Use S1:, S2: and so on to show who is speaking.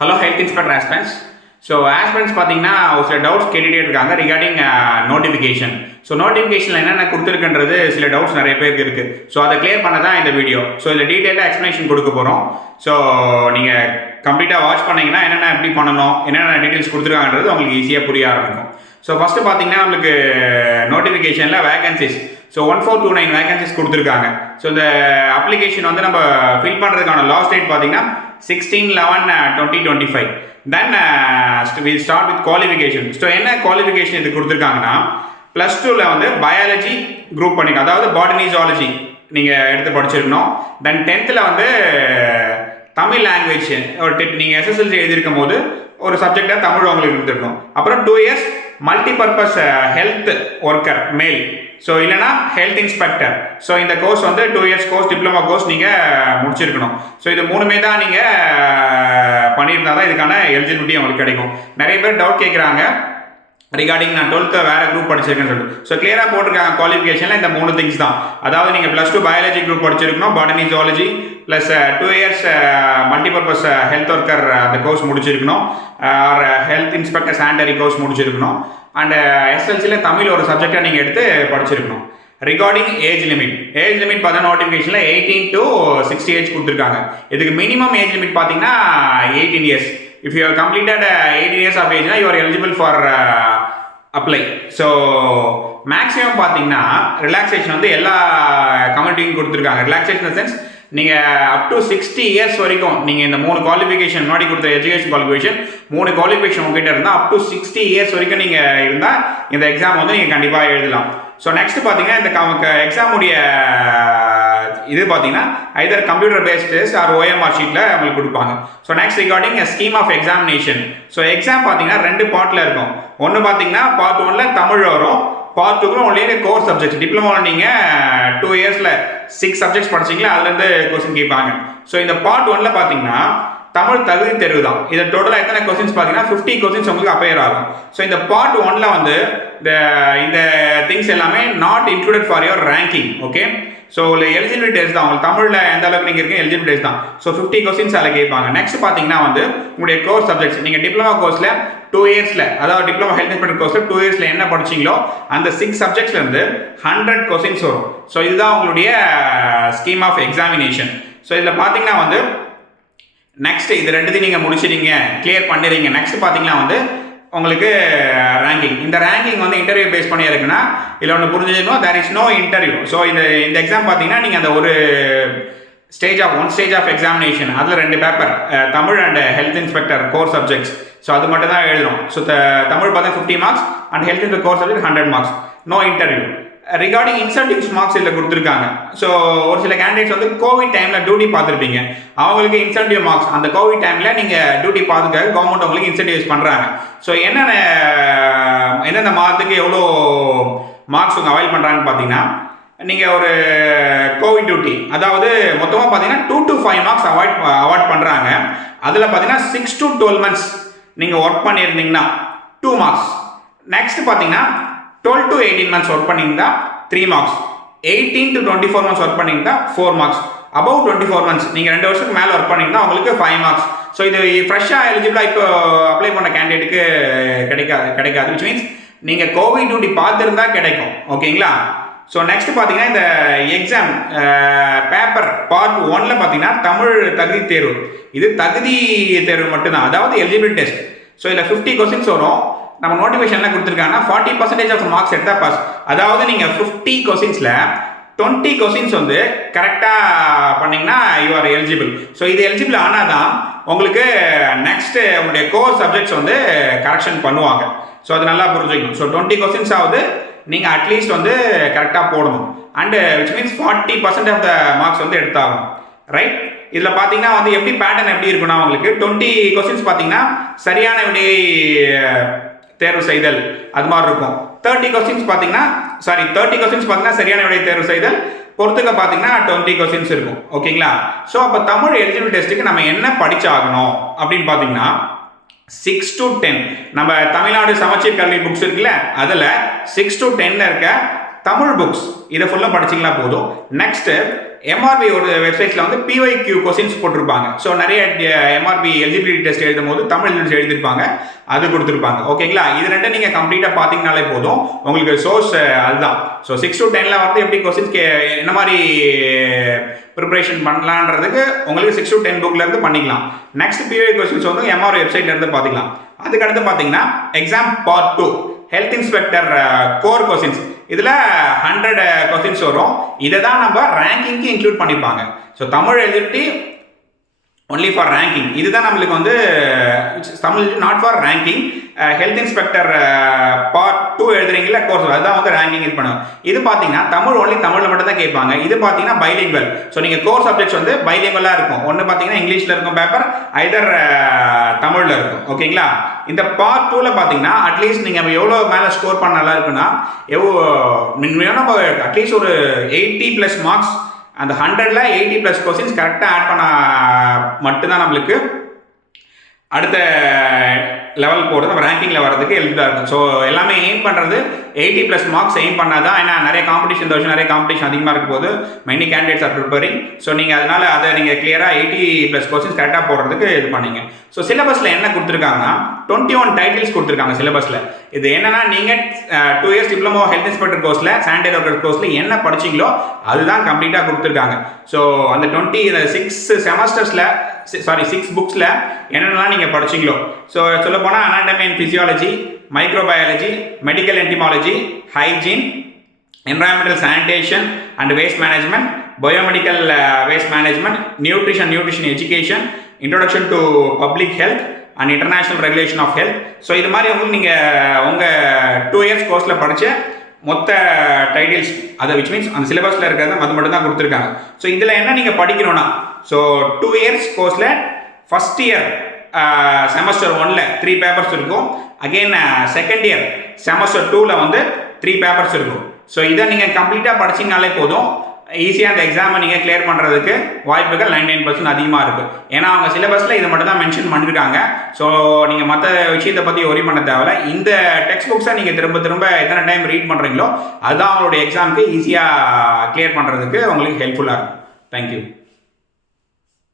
S1: Hello health inspector aspirants so aspirants பார்த்தீங்கன்னா ஒரு சில டவுட்ஸ் கேட்டுகிட்டே இருக்காங்க ரிகார்டிங் நோட்டிஃபிகேஷன் ஸோ நோட்டிஃபிகேஷனில் என்னென்ன கொடுத்துருக்குன்றது சில டவுட்ஸ் நிறைய பேருக்கு இருக்குது ஸோ அதை கிளியர் பண்ண தான் இந்த வீடியோ ஸோ இதில் டீட்டெயிலாக எக்ஸ்ப்ளனேஷன் கொடுக்க போகிறோம் ஸோ நீங்கள் கம்ப்ளீட்டாக வாட்ச் பண்ணிங்கன்னா என்னென்ன எப்படி பண்ணணும் என்னென்ன டீட்டெயில்ஸ் கொடுத்துருக்காங்கன்றது உங்களுக்கு ஈஸியாக புரிய ஆரம்பிக்கும். ஸோ ஃபஸ்ட்டு பார்த்தீங்கன்னா நம்மளுக்கு நோட்டிஃபிகேஷனில் vacancies so one four two nine vacancies கொடுத்துருக்காங்க. ஸோ இந்த அப்ளிகேஷன் வந்து நம்ம ஃபில் பண்ணுறதுக்கான லாஸ்ட் டேட் பார்த்தீங்கன்னா sixteen eleven twenty twenty five then we start with qualification so என்ன குவாலிஃபிகேஷன் இது கொடுத்துருக்காங்கன்னா ப்ளஸ் டூவில் வந்து பயாலஜி குரூப் பண்ணிக்க அதாவது பாட்டனி ஜாலஜி நீங்கள் எடுத்து படிச்சிருக்கணும். தென் டென்த்தில் வந்து தமிழ் லாங்குவேஜ் ஒரு டெட் நீங்கள் எஸ்எஸ்எல்சி எழுதியிருக்கும் போது ஒரு சப்ஜெக்டாக தமிழ் உங்களுக்கு இருந்திருக்கும் அப்புறம் two years multipurpose health worker male so இல்லைனா ஹெல்த் இன்ஸ்பெக்டர் ஸோ இந்த கோர்ஸ் வந்து two years course diploma course நீங்கள் முடிச்சிருக்கணும். ஸோ இது மூணுமே தான் நீங்கள் பண்ணியிருந்தா தான் இதுக்கான எலிஜிபிலிட்டி உங்களுக்கு கிடைக்கும். நிறைய பேர் டவுட் கேட்குறாங்க ரிகார்டிங் நான் டுவெல்த்து வேறு குரூப் படிச்சிருக்கேன்னு சொல்லிட்டு. ஸோ கிளியராக போட்டிருக்காங்க குவாலிஃபிகேஷனில் இந்த மூணு திங்ஸ் தான். அதாவது நீங்கள் ப்ளஸ் டூ பயாலஜி குரூப் படிச்சிருக்கணும் botany zoology plus two years multipurpose health worker அந்த கோர்ஸ் முடிச்சிருக்கணும். Or health inspector sanitary course முடிச்சிருக்கணும். அண்ட் எஸ்எல்சியில் uh, தமிழ் ஒரு சப்ஜெக்டாக நீங்கள் எடுத்து படிச்சிருக்கணும். Regarding age limit age limit பார்த்தா நோட்டிஃபிகேஷனில் எயிட்டீன் டு சிக்ஸ்டி ஏஜ் கொடுத்துருக்காங்க. இதுக்கு மினிமம் ஏஜ் லிமிட் பார்த்தீங்கன்னா eighteen years if you completed eighteen years of ஏஜ்னா you are eligible for apply so maximum பார்த்தீங்கன்னா ரிலாக்ஸேஷன் வந்து எல்லா கம்யூனிட்டியும் கொடுத்துருக்காங்க. ரிலாக்ஸேஷன் சென்ஸ் நீங்கள் அப் டு சிக்ஸ்டி இயர்ஸ் வரைக்கும் நீங்கள் இந்த மூணு குவாலிஃபிகேஷன் முன்னாடி கொடுத்த எஜுகேஷன் குவாலிஃபிகேஷன் மூணு குவாலிஃபிகேஷன் உங்ககிட்ட இருந்தால் அப் டு சிக்ஸ்டி இயர்ஸ் வரைக்கும் நீங்கள் இருந்தால் இந்த எக்ஸாம் வந்து நீங்கள் கண்டிப்பாக எழுதலாம். ஸோ நெக்ஸ்ட் பார்த்தீங்கன்னா இந்த எக்ஸாமுடைய இது பார்த்தீங்கன்னா either computer based test or OMR ஷீட்டில் உங்களுக்கு கொடுப்பாங்க. So next regarding scheme of examination so exam பார்த்தீங்கன்னா ரெண்டு பார்ட்டில் இருக்கும். ஒன்று பார்த்தீங்கன்னா பார்ட் ஒன்ல தமிழ் வரும். பார்ட் டூக்கு ஒன்லி கோர் சப்ஜெக்ட் டிப்ளமோவில் நீங்கள் டூ இயர்ஸில் சிக்ஸ் சப்ஜெக்ட்ஸ் படிச்சிங்களா? அதுலேருந்து கொஸ்டின் கேட்பாங்க. ஸோ இந்த பார்ட் ஒன்ல பார்த்தீங்கன்னா தமிழ் தகுதி தேர்வு தான். இது டோட்டலாக எத்தனை கொஸ்டின்ஸ் பார்த்தீங்கன்னா ஃபிஃப்டி கொஸ்டின்ஸ் உங்களுக்கு அப்பேர் ஆகும். ஸோ இந்த பார்ட் ஒன்ல வந்து இந்த இந்த திங்ஸ் எல்லாமே not included for your ranking okay so eligibility test தான். உங்களுக்கு தமிழில் எந்த அளவுக்கு நீங்கள் இருக்கீங்க எலிஜிபிலிட்டி டெஸ்ட் தான். ஸோ ஃபிஃப்டி கொஸ்டின்ஸ் அதில் கேட்பாங்க. நெக்ஸ்ட் பார்த்தீங்கன்னா வந்து உங்களுடைய கோர் சப்ஜெக்ட்ஸ் நீங்கள் டிப்ளமா கோர்ஸில் டூ இயர்ஸில் அதாவது டிப்ளமா ஹெல்த் இன்ஸ்பெக்டர் கோர்ஸில் டூ இயர்ஸில் என்ன படிச்சிங்களோ அந்த சிக்ஸ் சப்ஜெக்ட்ஸ்லேருந்து ஹண்ட்ரட் கொஸ்டின்ஸ் வரும். ஸோ இதுதான் உங்களுடைய ஸ்கீம் ஆஃப் எக்ஸாமினேஷன் ஸோ இதில் பார்த்தீங்கன்னா வந்து நெக்ஸ்ட் இது ரெண்டுத்தையும் நீங்கள் முடிச்சிட்டீங்க கிளியர் பண்ணிடுறீங்க. நெக்ஸ்ட் பார்த்தீங்கன்னா வந்து உங்களுக்கு ரேங்கிங் இந்த ரேங்கிங் வந்து இன்டர்வியூ பேஸ் பண்ணி இருக்குன்னா இதில் ஒன்று புரிஞ்சுக்கணும் there is no interview so இந்த இந்த எக்ஸாம் பார்த்தீங்கன்னா நீங்கள் அந்த ஒரு stage of one stage of examination அதில் ரெண்டு paper Tamil and health inspector core subjects so அது மட்டும் தான் எழுதுறோம் ஸோ தமிழ் பார்த்தா fifty marks and health inspector core subject hundred marks no interview regarding incentives marks இதில் கொடுத்துருக்காங்க. ஸோ ஒரு சில கேண்டிடேட்ஸ் வந்து கோவிட் டைமில் டியூட்டி பார்த்துருப்பீங்க. அவங்களுக்கு இன்சென்டிவ் மார்க்ஸ் அந்த கோவிட் டைமில் நீங்கள் டியூட்டி பார்த்துக்காக கவர்மெண்ட் உங்களுக்கு இன்சென்டிவ்ஸ் பண்ணுறாங்க ஸோ என்னென்ன எந்தெந்த மாதத்துக்கு எவ்வளோ மார்க்ஸ் உங்கள் அவைல் பண்ணுறாங்கன்னு பார்த்தீங்கன்னா நீங்கள் ஒரு கோவிட் டியூட்டி அதாவது மொத்தமாக பார்த்தீங்கன்னா two to five marks avoid avoid பண்ணுறாங்க அதில் பார்த்தீங்கன்னா சிக்ஸ் டு டுவெல் மந்த்ஸ் நீங்கள் ஒர்க் பண்ணியிருந்தீங்கன்னா டூ மார்க்ஸ் நெக்ஸ்ட் பார்த்தீங்கன்னா twelve to eighteen months work பண்ணியிருந்தா three marks eighteen to twenty four months work பண்ணியிருந்தா four marks above twenty four months நீங்கள் ரெண்டு வருஷத்துக்கு மேலே ஒர்க் பண்ணிங்கன்னா உங்களுக்கு ஃபைவ் மார்க்ஸ் ஸோ இது ஃப்ரெஷ்ஷாக எலிஜிபிளாக இப்போ அப்ளை பண்ண கேண்டிடேட்டுக்கு கிடைக்காது கிடைக்காது விச் மீன்ஸ் நீங்கள் கோவிட் டியூட்டி பார்த்துருந்தா கிடைக்கும். ஓகேங்களா? ஸோ நெக்ஸ்ட் பார்த்தீங்கன்னா இந்த எக்ஸாம் பேப்பர் பார்ட் ஒன்ல பார்த்தீங்கன்னா தமிழ் தகுதி தேர்வு. இது தகுதி தேர்வு மட்டும்தான். அதாவது எலிஜிபிள் டெஸ்ட் ஸோ இதில் ஃபிஃப்டி கொஸ்டின்ஸ் வரும். நம்ம நோட்டிஃபிகேஷன் கொடுத்துருக்காங்கன்னா ஃபார்ட்டி பர்சன்டேஜ் ஆஃப் மார்க்ஸ் எடுத்தால் பாஸ் அதாவது நீங்கள் ஃபிஃப்டி கொஸ்டின்ஸில் டுவெண்ட்டி கொஸ்டின்ஸ் வந்து கரெக்டாக பண்ணிங்கன்னா யூ ஆர் எலிஜிபிள் ஸோ இது எலிஜிபிள் ஆனால் தான் உங்களுக்கு நெக்ஸ்ட் உங்களுடைய கோர் சப்ஜெக்ட்ஸ் வந்து கரெக்ஷன் பண்ணுவாங்க. ஸோ அது நல்லா புரிஞ்சுக்கணும். ஸோ டுவெண்ட்டி கொஸ்டின்ஸ் ஆகுது நீங்கள் அட்லீஸ்ட் வந்து கரெக்டாக போடணும். And which means forty percent of the marks வந்து எடுத்தாகும் ரைட் இதில் பார்த்தீங்கன்னா வந்து எப்படி பேட்டர்ன் எப்படி இருக்குன்னா உங்களுக்கு டுவெண்ட்டி கொஸ்டின்ஸ் பார்த்தீங்கன்னா சரியான விடையை தேர்வு செய்தல். அது மாதிரி இருக்கும். தேர்ட்டி கொஸ்டின்ஸ் பார்த்தீங்கன்னா சாரி தேர்ட்டி கொஸ்டின்ஸ் பார்த்தீங்கன்னா சரியான விடை தேர்வு செய்தல். பொறுத்துக்க பார்த்தீங்கன்னா டுவெண்ட்டி கொஸ்டின்ஸ் இருக்கும். ஓகேங்களா? ஸோ அப்போ தமிழ் எலிஜிபிள் டெஸ்ட்டுக்கு நம்ம என்ன படிச்சாகணும்? அப்படின்னு பார்த்தீங்கன்னா சிக்ஸ் டு டென் நம்ம தமிழ்நாடு சமச்சீர் கல்வி புக்ஸ் இருக்குல்ல அதில் சிக்ஸ் டு டென்னில் இருக்க தமிழ் புக்ஸ் இதை ஃபுல்லாக படிச்சிங்களா போதும். நெக்ஸ்ட்டு எம்ஆர்பி ஒரு வெப்சைட்ஸில் வந்து பிஒய்க்யூ கொஸ்டின்ஸ் போட்டிருப்பாங்க. ஸோ நிறைய எம்ஆர்பி எலிஜிபிலிட்டி டெஸ்ட் எழுதும் போது தமிழ் எழுதி எழுதியிருப்பாங்க. அது கொடுத்துருப்பாங்க. ஓகேங்களா இது ரெண்டும் நீங்கள் கம்ப்ளீட்டாக பார்த்தீங்கனாலே போதும். உங்களுக்கு சோர்ஸ் அதுதான். ஸோ சிக்ஸ் டு டெனில் வந்து எப்படி கொஸ்டின்ஸ் கே என்ன மாதிரி ப்ரிப்பரேஷன் பண்ணலான்றதுக்கு உங்களுக்கு சிக்ஸ் டு டென் புக்லேருந்து பண்ணிக்கலாம். நெக்ஸ்ட் பிஒய் கொஸ்டின்ஸ் வந்து எம்ஆர் வெப்சைட்லேருந்து பார்த்துக்கலாம். அதுக்கடுத்து பார்த்தீங்கன்னா exam part two health inspector core questions இதில் ஹண்ட்ரட் கொஸ்டின்ஸ் வரும். இதை தான் நம்ம ரேங்கிங்க்கு இன்க்ளூட் பண்ணிப்பாங்க so Tamil eligibility only for ranking இதுதான் நம்மளுக்கு வந்து Tamil not for ranking health inspector part two எழுதுறீங்களா course அதுதான் வந்து ரேங்கிங் இது பண்ணுவோம் இது பார்த்தீங்கன்னா தமிழ் ஒன்லி தமிழில் மட்டும் தான் கேட்பாங்க. இது பார்த்தீங்கன்னா பைலிங்குவல் ஸோ நீங்கள் கோர் சப்ஜெக்ட்ஸ் வந்து பைலிங்குவலாக இருக்கும். ஒன்று பார்த்தீங்கன்னா இங்கிலீஷில் இருக்கும் பேப்பர் ஐதர் தமிழில் இருக்கும். ஓகேங்களா இந்த பார்ட் டூவில் பார்த்தீங்கன்னா அட்லீஸ்ட் நீங்கள் எவ்வளோ மேலே ஸ்கோர் பண்ண நல்லா இருக்குன்னா எவ்வளோ மின்மையான நம்ம அட்லீஸ்ட் ஒரு எயிட்டி ப்ளஸ் மார்க்ஸ் அந்த ஹண்ட்ரடில் எயிட்டி ப்ளஸ் கொஸ்டின்ஸ் கரெக்டாக ஆட் பண்ண மட்டும்தான் நம்மளுக்கு அடுத்த லெவல் போகிறது நம்ம ரேங்கிங்கில் வரதுக்கு எலிஜிபிளாக இருக்கும் ஸோ எல்லாமே எய்ம் பண்ணுறது எயிட்டி ப்ளஸ் மார்க்ஸ் எய்ம் பண்ணால் தான் ஏன்னா நிறைய காம்படிஷன் இந்த வருஷம் நிறைய காம்படிஷன் அதிகமாக இருக்கும் போது many candidates are preparing so நீங்கள் அதனால் அதை நீங்கள் கிளியராக எயிட்டி ப்ளஸ் கொஸ்டின்ஸ் கரெக்டாக போடுறதுக்கு இது பண்ணிங்க. ஸோ சிலபஸில் என்ன கொடுத்துருக்காங்கன்னா டுவெண்ட்டி ஒன் டைட்டில்ஸ் கொடுத்துருக்காங்க சிலபஸில் இது என்னென்னா நீங்கள் two years diploma health inspector கோர்ஸில் சானிடரி ஒர்க்கர் கோர்ஸில் என்ன படிச்சீங்களோ அதுதான் கம்ப்ளீட்டாக கொடுத்துருக்காங்க. ஸோ அந்த டுவெண்ட்டி சிக்ஸ் செமஸ்டர்ஸில் சாரி சிக்ஸ் புக்ஸில் என்னென்னலாம் நீங்கள் படிச்சிங்களோ. ஸோ சொல்ல போனால் anatomy and physiology microbiology medical entomology hygiene environmental sanitation and waste management biomedical waste management nutrition nutrition education introduction to public health and international regulation of health so இது மாதிரி உங்களுக்கு நீங்கள் உங்கள் டூ இயர்ஸ் கோர்ஸில் படித்த மொத்த டைட்டில்ஸ் அதை which means அந்த சிலபஸில் இருக்கிறத அது மட்டும் தான் கொடுத்துருக்காங்க. ஸோ இதில் என்ன நீங்கள் படிக்கணும்னா ஸோ டூ இயர்ஸ் கோர்ஸில் ஃபஸ்ட் இயர் செமஸ்டர் ஒனில் த்ரீ பேப்பர்ஸ் இருக்கும். அகெயின் செகண்ட் இயர் செமஸ்டர் டூவில் வந்து த்ரீ பேப்பர்ஸ் இருக்கும். ஸோ இதை நீங்கள் கம்ப்ளீட்டாக படிச்சிங்கனாலே போதும். ஈஸியாக அந்த எக்ஸாமை நீங்கள் கிளியர் பண்ணுறதுக்கு வாய்ப்புகள் நைன் நைன் பர்சன்ட் அதிகமாக இருக்குது ஏன்னா அவங்க சிலபஸில் இதை மட்டும் தான் மென்ஷன் பண்ணியிருக்காங்க ஸோ நீங்கள் மற்ற விஷயத்தை பற்றி ஒரி பண்ண தேவையில்ல. இந்த டெக்ஸ்ட் புக்ஸை நீங்கள் திரும்ப திரும்ப எத்தனை டைம் ரீட் பண்ணுறீங்களோ அதுதான் அவங்களுடைய எக்ஸாமுக்கு ஈஸியாக கிளியர் பண்ணுறதுக்கு உங்களுக்கு ஹெல்ப்ஃபுல்லாக இருக்கும். தேங்க்யூ